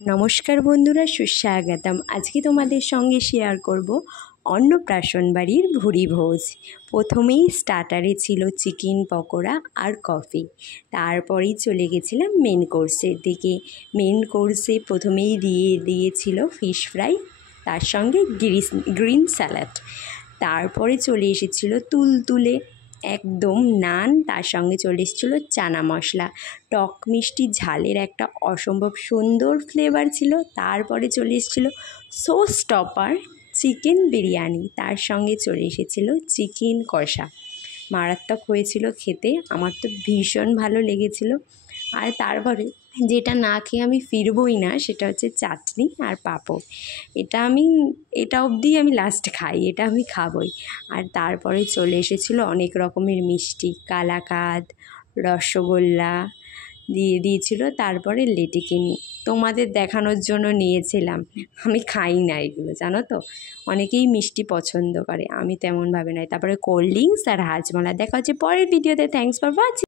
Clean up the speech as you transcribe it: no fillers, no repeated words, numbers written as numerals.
নমস্কার বন্ধুরা, সুস্বাগতম। আজকে তোমাদের সঙ্গে শেয়ার করব অন্নপ্রাশন বাড়ির ভুরি ভোজ। প্রথমেই স্টার্টারে ছিল চিকেন পকোড়া আর কফি, তারপরেই চলে গেছিলাম মেন কোর্সের দিকে। মেন কোর্সে প্রথমেই দিয়েছিল ফিশ ফ্রাই, তার সঙ্গে গ্রিন স্যালাড। তারপরে চলে এসেছিল তুলতুলে একদম নান, তার সঙ্গে চলে এসেছিল চানা মশলা। টক মিষ্টি ঝালের একটা অসম্ভব সুন্দর ফ্লেভার ছিল। তারপরে চলে এসেছিল শো স্টপার চিকেন বিরিয়ানি, তার সঙ্গে চলে এসেছিল চিকেন কষা। মারাত্মক হয়েছিল খেতে, আমার তো ভীষণ ভালো লেগেছিল। আর তারপরে যেটা না খেয়ে আমি ফিরবই না, সেটা হচ্ছে চাটনি আর পাঁপড়। এটা অবধি আমি লাস্ট খাই, এটা আমি খাবই। আর তারপরে চলে এসেছিলো অনেক রকমের মিষ্টি, কালাকাঁদ, রসগোল্লা দিয়েছিল। তারপরে লেডিকেনি তোমাদের দেখানোর জন্য নিয়েছিলাম। আমি খাই না এগুলো, জানো তো, অনেকেই মিষ্টি পছন্দ করে, আমি তেমনভাবে নয়। তারপরে কোল্ড ড্রিঙ্কস আর হাজমোলা। দেখা হচ্ছে পরের ভিডিওতে। Thanks for watching.